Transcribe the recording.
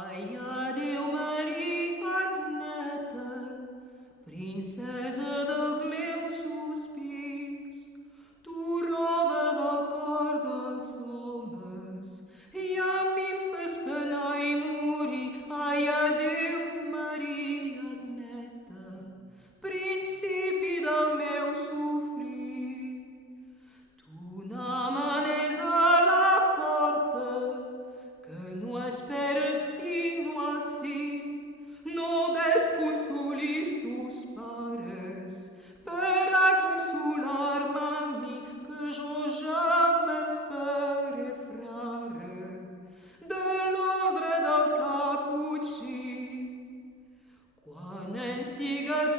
Ai, adeu, Maria Agneta, princesa dels meus sospirs. Tu robes el cor dels homes i a mi em fes penar i morir. Ai, adeu, Maria Agneta, principi del meu sofrir. Tu n'amanes a la porta, que no esperes sinó al sí. No desconsolis tus pares per a consolar-me a mi, que jo ja me faré frare de l'ordre del Caputxí. Quan en sigues